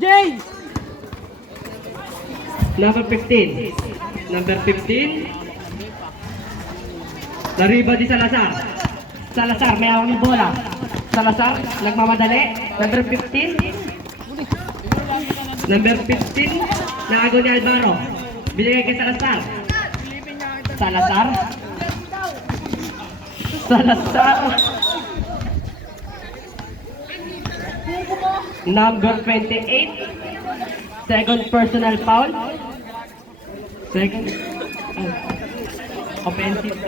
Jay! Number 15. Number 15. Nariba di Salazar. Salazar, may hawak ng bola. Salazar, nagmamadali. Number 15. Number 15. Naago ni Alvaro. Binigay kay Salazar. Salazar. Salazar. Number 28. Second personal foul. Second. Offensive.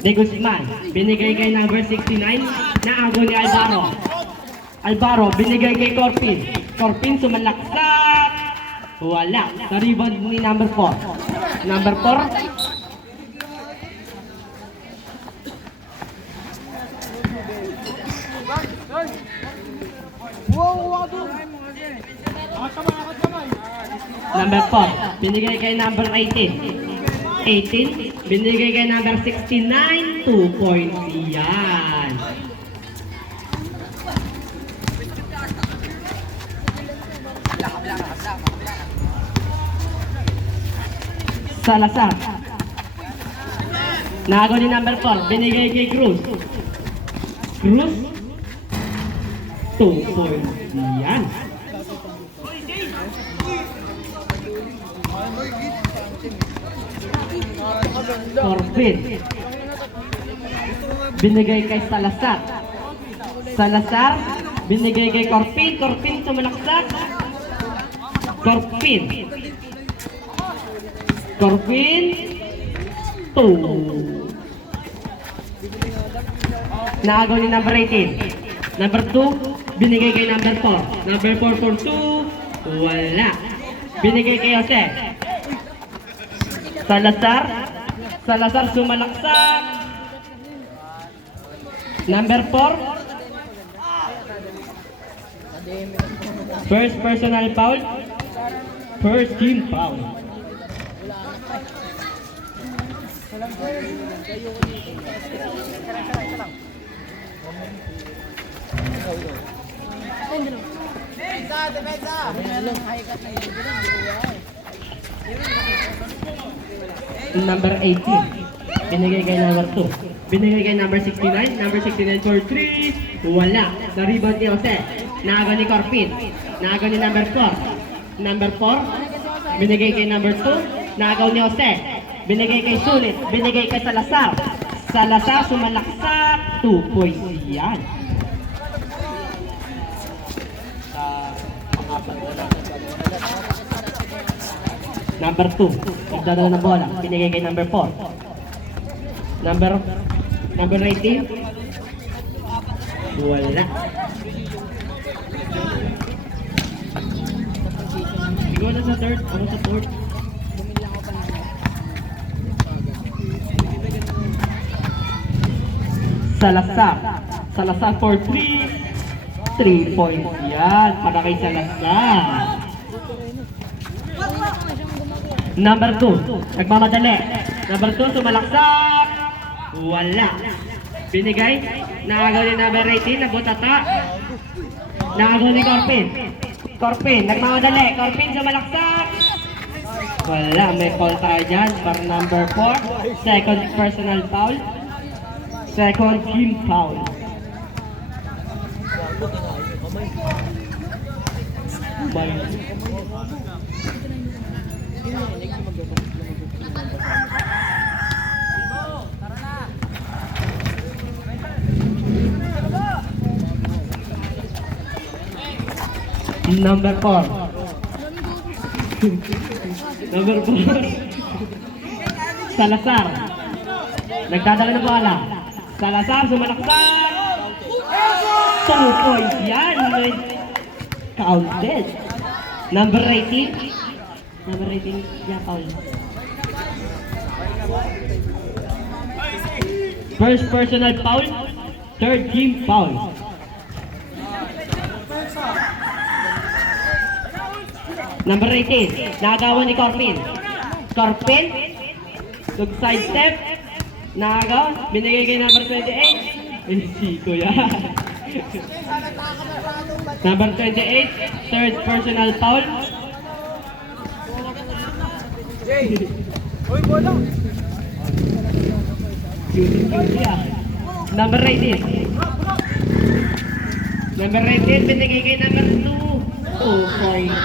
De Guzman, binigay kay number 69, naago ni Alvaro. Alvaro, binigay kay Corpin. Corpin, sumalaksak. Wala. Sa-rebound ni number 4. Number 4. Number 4, binigay kay number 18. 18, binigay kay number 69, 2 points yan. Salazar. Nago ni number 4, binigay kay Cruz. Cruz, 2 points yan. Corbin. Binigay kay Salazar. Salazar. Binigay kay Corpin. Corpin sumalaksak. Corpin. Corpin. 2. Naago ni number 18. Number 2. Binigay kay number 4. Number 4 for 2. Wala. Binigay kay Jose. Salazar. Salazar sumalaksak. Number 4. First personal foul. First team foul. Number 18. Binigay kay number 2. Binigay kay number 69. Number 69 for 3. Wala. Na-rebound ni Jose. Naago ni Corpin. Naago ni number 4. Number 4. Binigay kay number 2. Naago ni Jose. Binigay kay Sulit. Binigay kay Salazar. Salazar sumalaksak. 2 points yan. Number 2, nagdadala ng bola. Binigay kay number 4. Number 18. Wala. Siguro na sa third. Ako sa fourth. Salazar. Salazar for 3. 3 points yan. Para kay Salazar. Number 2, nagmamadali. Number 2, sumalaksak. Wala. Binigay. Naagaw ni number 18, nabutata. Naagaw ni Corpin. Corpin, nagmamadali. Corpin, sumalaksak. Wala. May foul tayo dyan. Para number 4, second personal foul. Second team foul. Number 4. Number 4. Salazar. Nagdadala ng bola. Salazar sumalaksak. 2 points yan. Counted. Number 18. Number 18. Yeah, foul. First personal foul. Third team foul. Number 18. Nagawa ni Corpin. Corpin. Side step. Nagaw. Binigay kay number 28. Chico yan. Number 28, third personal foul. Uy, bola! Cutie ah. Number 18. Number 18, binigay kay number 2. 2 points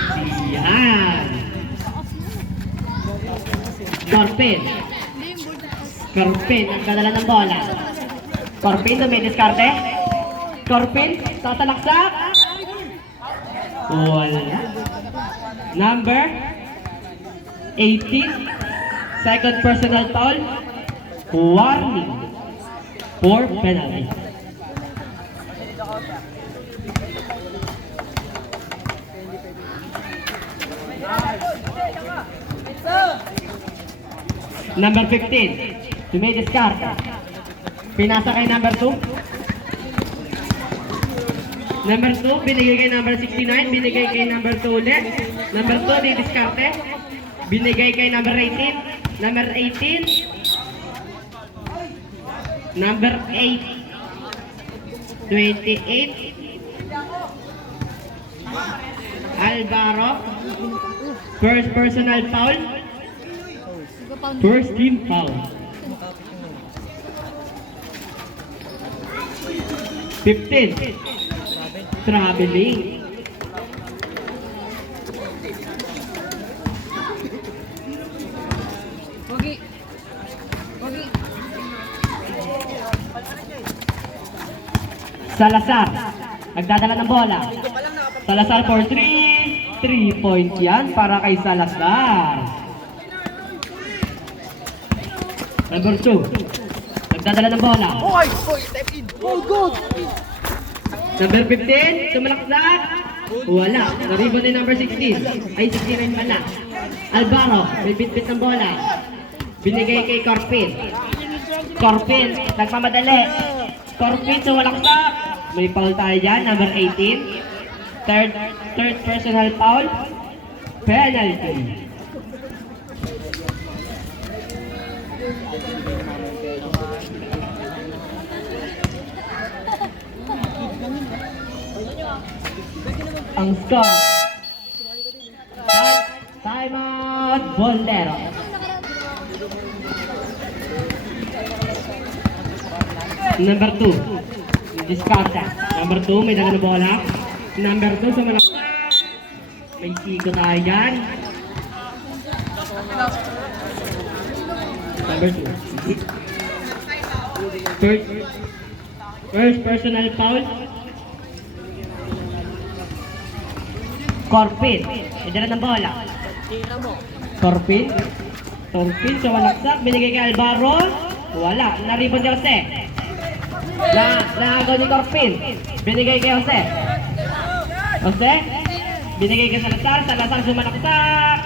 yan. Corpin. Corpin, ang kadala ng bola. Corpin, dumidiskarte. Corpin, tatalaksak. Wala. Number 18, second personal foul. Warning. 4 penalty. Number 15, dumidiskarte. Pinasa kay number 2. Number 2, binigay kay number 69, binigay kay number 2 ulit. Number 2, didiskarte. Binigay kay number 18. Number 18. Number 8. 28. Alvaro. First personal foul. First team foul. 15. Traveling. Salazar. Nagdadala ng bola. Salazar for 3. 3 points yan para kay Salazar. Number 2. Nagdadala ng bola. Oy! Oy! Step in! Oh, good! Number 15, sumalaksak. Wala. Naribo ni number 16. Ay, 69 man na. Alvaro, may bitbit ng bola. Binigay kay Corpin. Corpin, nagmamadali. Corpin, sumalaksak. May foul tayo dyan, number 18. Third personal foul. Penalty. Ang score. Timeout, Bolero. Number 2. Discard. Number 2, may dala na bola. Number 2, sumalaksak. May siko tayo dyan. Number 2. First personal foul. Corpin. May dala ng bola. Corpin. Corpin, sumalaksak. Binigay kay Alvaro. Wala. Naribon ni Jose. Naagaw ni Corpin. Binigay kay Jose. Jose. Binigay kay Salazar. Salazar sumalaksak.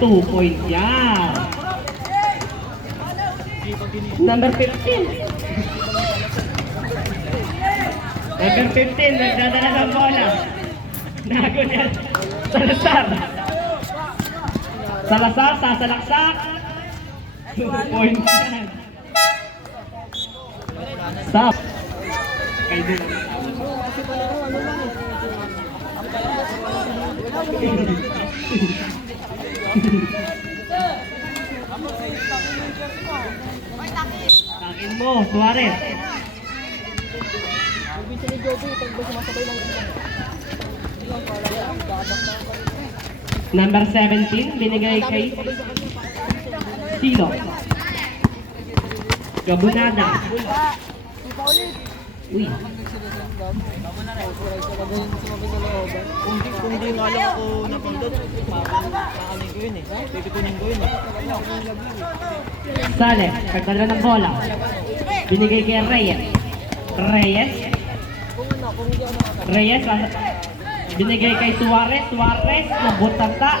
2 points yan. Number 15. Number 15. Nagdadala ng bola. Naagaw niya. Salazar. Salazar, sasalaksak. 2 points yan. Stop. Kayo din. Takin mo, Suarez. Number 17, binigay kay Sino? Gabunada. Uy. Kung di nga lang ako napundot, kakanin ko yun eh. Pipipunin ko yun eh. Sale, pagdala ng bola. Binigay kay Reyes. Reyes, binigay kay Suarez. Suarez, nabutata.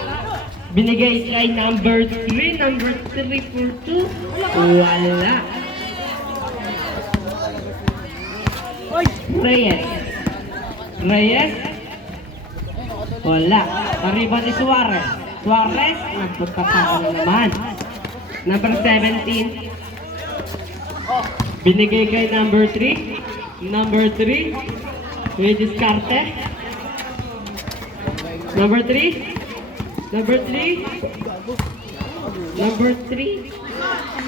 Binigay kay number 3. Number 3 for 2. Wala. Reyes. Wala. Arriba ni Suarez. Suarez, nagpagkata na naman. Number 17. Binigay kay number 3. Number 3, may diskarte. Number 3. Number 3. Number 3.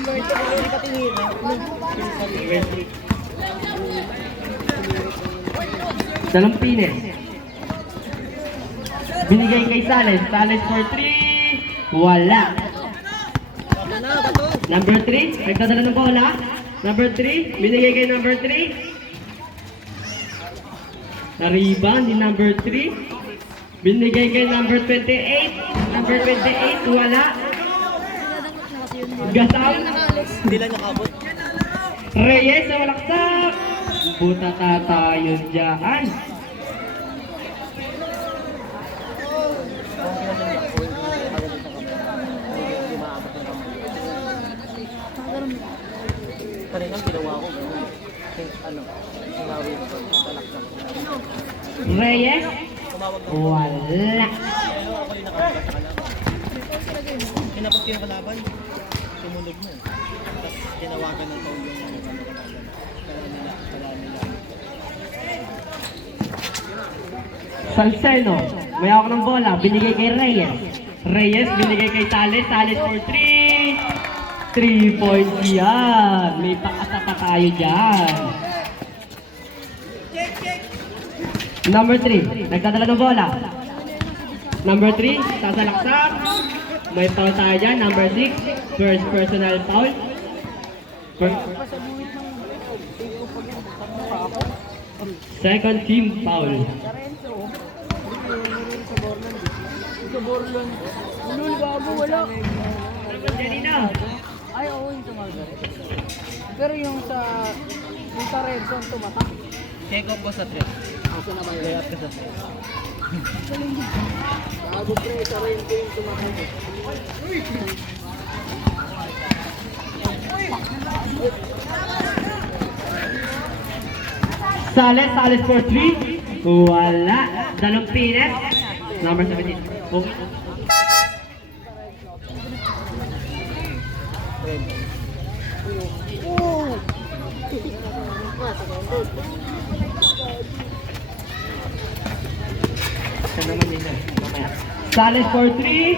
Hindi pa tingin. Dalampines. Binigay kay Sales. Sales for 3. Wala. Number 3. Nagdadala ng bola. Number 3. Binigay kay number 3. Na-rebound ni number 3. Binigay kay number 28. Number 28. Wala. Gasal. Hindi lang nakabot. Reyes sa walaksak. Buta tayo dyan. Kanina ginawa ko. Ano? Sinawi ko. Talaksak. Reyes. Tumawag na. Wala. Pero ako yung nakabot sa kalaban. Kinapot ko yung kalaban. Tumunog mo. Tapos tinawagan ng tao yung kala nila. Salceno. May ako ng bola. Binigay kay Reyes. Reyes binigay kay Sales. Sales for 3. 3 points yan. May pakasapa tayo dyan. Number 3. Nagdadala ng bola. Number 3. Sasalaksak. May foul tayo dyan. Number 6. First personal foul. Second team foul. Sa Borlon. Ulul, bago, wala. Janina. Ay, oo, yung sa Margaret. Pero yung sa Redson, tumatak. Check up ko sa 3. Asa na ba yun? Layat ka sa 3. Bago pre, sa Redson yung tumatak. Sales for 3. Wala. Dalampines. Number 17. Oh. Sales for 3.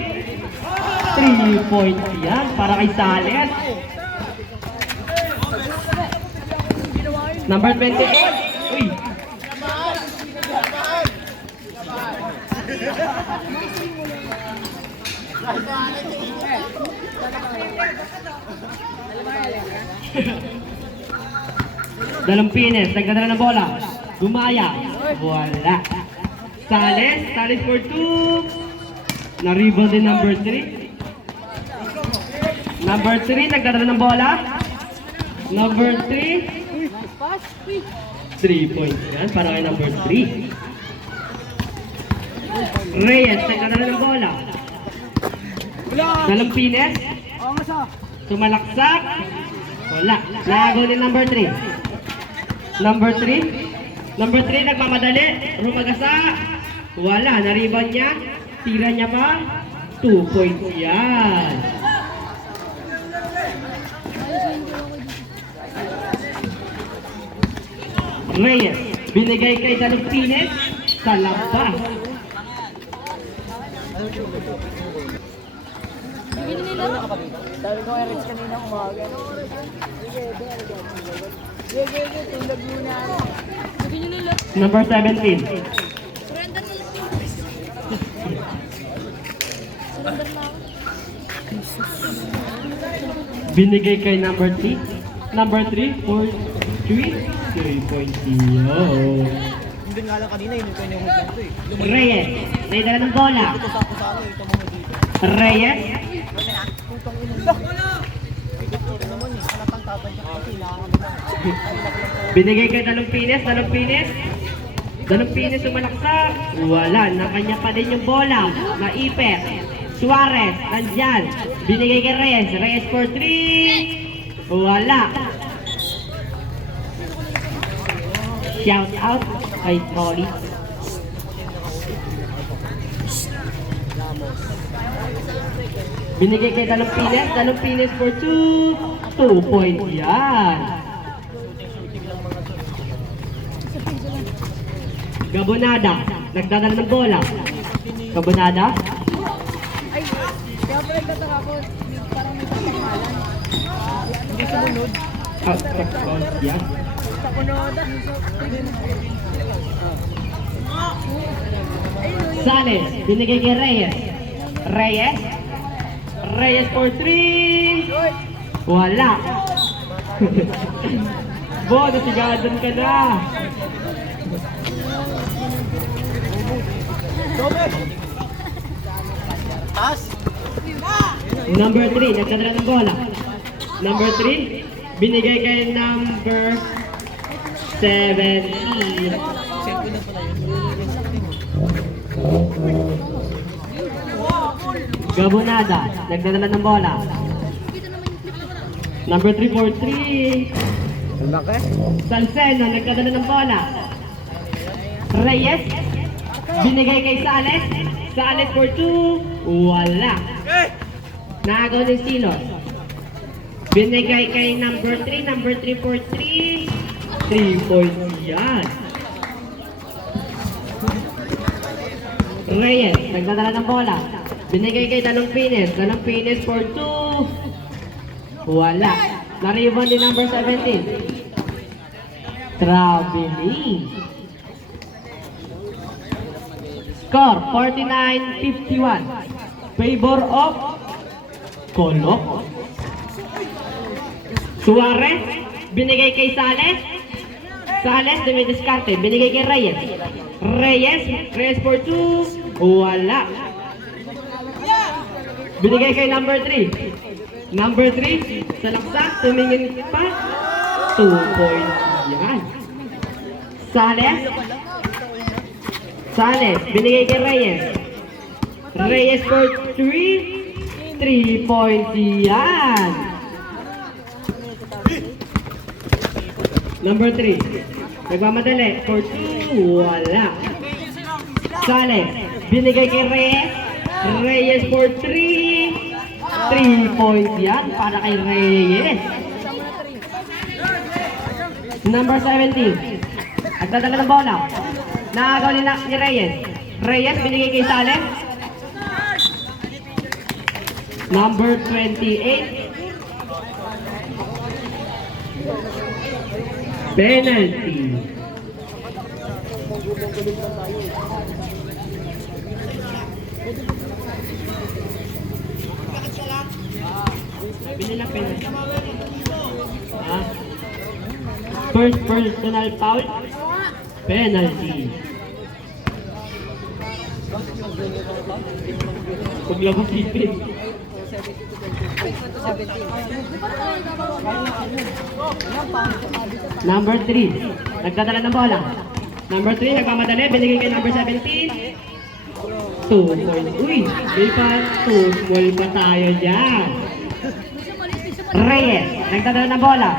3 points yan para kay Sales. Number 28. Uy. Dalampines, nagdadala ng bola. Gumaya. Wala. Sales for 2. Na-rebound din number 3. Number 3, nagdadala ng bola. Number 3. 3 points yan para kay number 3. Reyes, nagdadala ng bola. Dalampines. Oo nga sa. Sumalaksak. Wala. Lago ni number 3. Number 3. Number 3 nagmamadali. Rumagasa. Wala. Na-rebound niya. Tira niya pa. 2 points yan. Reyes. Binigay kay Dalampines. Sa labas. Sabi ko kay Rich kanina umaga. Sige, tulad muna. Sabi nyo nila. Number 17. Surrender na lang. Surrender na ako. Binigay kay number 3. Number 3 for 3. 3 points yun. Hindi nga lang kanina, yun yung pinahulog ko eh. Reyes. Naidala ng bola. Ito sa ano, ito mga dito. Reyes. Putang ina. Ito naman eh, halatang tatay niya kasi kailangan mo lang. Binigay kay Dalampines. Dalampines sumalaksak. Wala. Nakanya pa din yung bola. Naipit. Suarez. Nandyan. Binigay kay Reyes. Reyes for 3. Wala. Shout out kay Tolly. Binigay kay Dalampines for 2 points yan. Gabonada, nagdadala ng bola. Gabonada, Ay, kaya pala nagtataka ko, parang may pangalan. Hindi sumunod. yan. Sa kunodan. Sales, binigay kay Reyes. Reyes, Reyes for 3. Wala. Bo, nasigadan ka na. Taas. Number 3, nagdadala ng bola. Number 3, binigay kay number 17. Cellphone na pala yun. Gabonada, nagdadala ng bola. Number 3 for 3. Laki. Salceno, nagdadala ng bola. Reyes, binigay kay Sales. Sales for 2. Wala. Naagaw ng Silos. Binigay kay number 3. Number 3 for 3. 3 points yan. Reyes, nagdadala ng bola. Binigay kay Dalong Pines. Dalong Pines for 2. Wala. Na-rebound din number 17. Traveling. Score, 49-51. Favor of Colok. Suarez, binigay kay Sales. Sales, dumidiskarte. Binigay kay Reyes. Reyes for 2. Wala. Binigay kay number 3. Number 3, sa laksak, tumingin pa. 2 points yan. Sales, binigay kay Reyes. Reyes for 3. 3 points yan. Number 3, nagmamadali for 2. Wala. Sales, binigay kay Reyes. Reyes for 3. 3 points yan para kay Reyes. Number 17. Nagdadala ng bola. Nakagaw ni Reyes. Reyes binigay kay Sales. Number 28. Penalty. Sabi nila penalty. First personal foul. Penalty. Paglabas ipin. Number 3. Nagdadala ng bola. Number 3, nagmamadali. Binigay kay number 17. 2 points. Uy, may pa 2 small pa tayo dyan. Reyes, nagdadala ng bola.